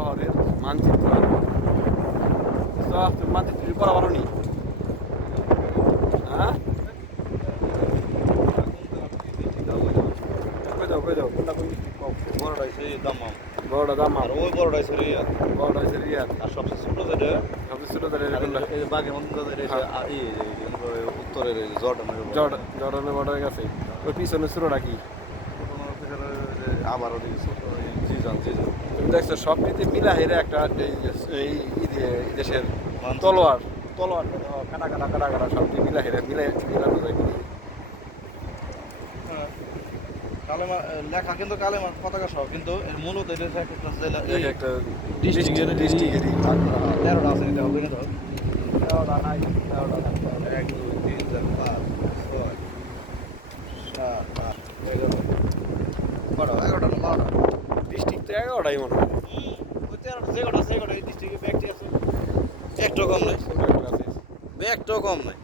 শহরের মানচিত্র। তুমি মানচিত্র করা পারো নি? হ্যাঁ, কই দাও কোনটা কোন ডিস্ট্রিক্ট কম? বড়টা হচ্ছে দাম্মাম, বড়টা দাম আর ওই বড়টা হচ্ছে রিয়াদ, বড়টা হচ্ছে রিয়াদ, আর সবচেয়ে ছোট যেটা সবচেয়ে ছোট তাহলে আর কোনটা? এই যে বাঘের মধ্যে হ্যাঁ। উত্তরের এই যে জর্ডানের জর্ডানের বর্ডারের কাছে। ওই পিছনে ছোটটা কি? আবার ওদিকে ছোট জিজান তুমি দেখছো সব দিতে মিলা হেরে একটা এই দেশের তলোয়ার তলোয়ার কাটা কাটা কাটা কাটা সব দিয়ে মিলা হেরে মিলানো যায়। কালেমা লেখা কিন্তু কালেমা পতাকা সহ, কিন্তু এর মূলত এটা একটা ডিস্ট্রিক্টের ডিস্ট্রিক্টেরই 13টা আছে, এটা হবে কিন্তু 13টা নাই 13টা 1 2 3 4 5 6 7 8 11 12 11টা না 12টা ডিস্ট্রিক্ট তো 11টাই মনে হয়। ওই 13টা যে কটা সেই কটা ডিস্ট্রিক্টে ব্যক্তি আছে, একটাও কম নাই, ছোট একটা আছে। একটাও কম নাই।